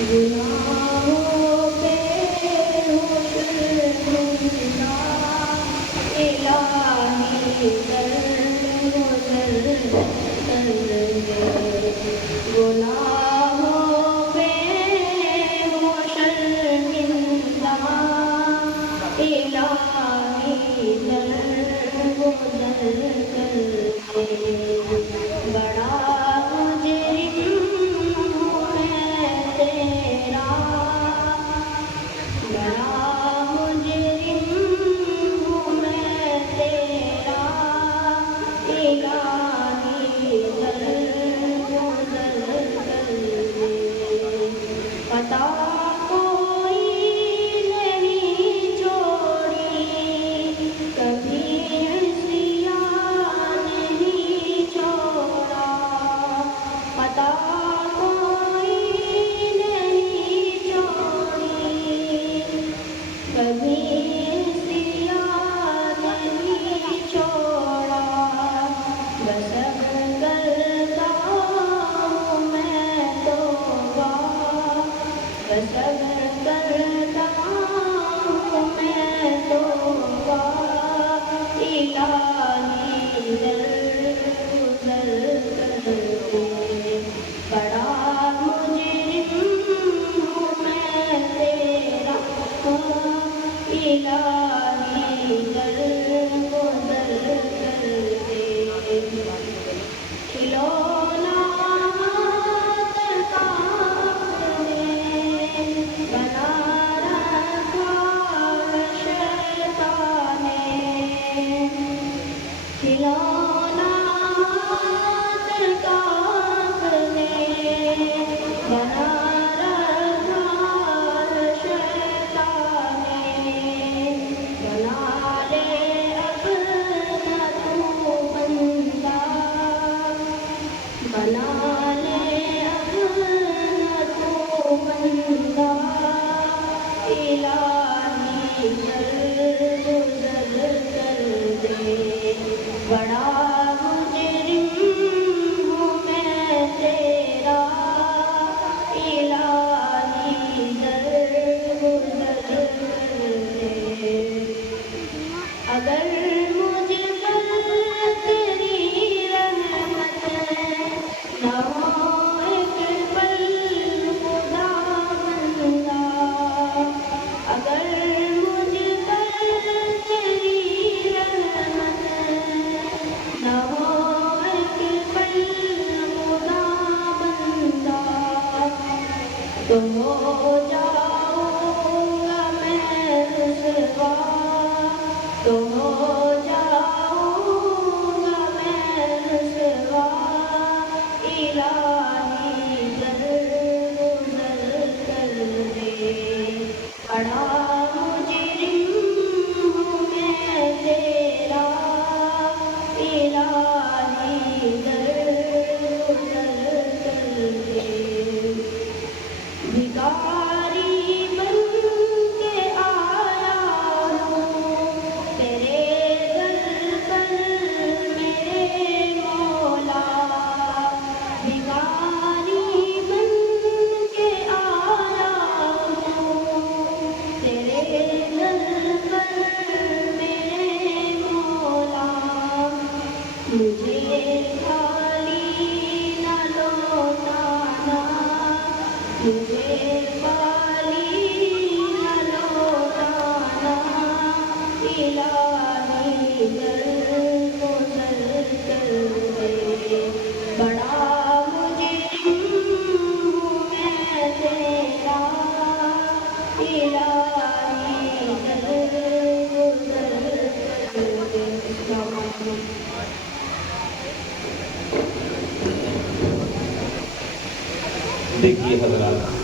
گناہوں پہ ہو شرمندہ الہی درگزر کر دے گناہوں پہ ہو شرمندہ الہی درگزر کر دے بڑا مجرم ہوں میں تیرا بڑا مجرم ہوں میں تیرا الہی درگزر کر دے عطا کوئی نہیں چھوڑی کبھی عصیان نہیں چھوڑا عطا کوئی نہیں چھوڑی کبھی عصیان نہیں چھوڑا بس کرتا ہوں میں توبہ بس کرتا ہوں میں توبہ الہی درگزر کر دے بڑا مجرم ہوں میں تیرا الہی درگزر کر دے کھلونا ترکاب نے بنا رکھا شیطان نے کھلونا ترکاب نے بنا رکھا شیطان نے بنا لے اپنا تو بندہ بنا لے اپنا تو بندہ الہی درگزر کر دے بڑا مجرم ہوں میں تیرا الہی درگزر کر دے اگر مجھ پر تیری رحمت نہ ہو ایک پل خدا بندہ اگر مجھ پر تیری رحمت نہ ہو ایک پل خدا بندہ تو ہو جاؤں گا میں رسوا تو ہو جاؤں گا میں رسوا الہی درگزر کر دے بڑا مجرم ہوں میں تیرا الہی درگزر کر دے بھکاری بن کے آیا ہوں تیرے در پر میرے مولا بھکاری بن کے آیا ہوں تیرے در پر میرے مولا مجھے خالی نہ لوٹانا مجھے خالی نہ لوٹانا الہی درگزر کر دے بڑا مجرم ہوں میں تیرا الہی درگزر کر دے السلام علیکم دیکھیے حضرات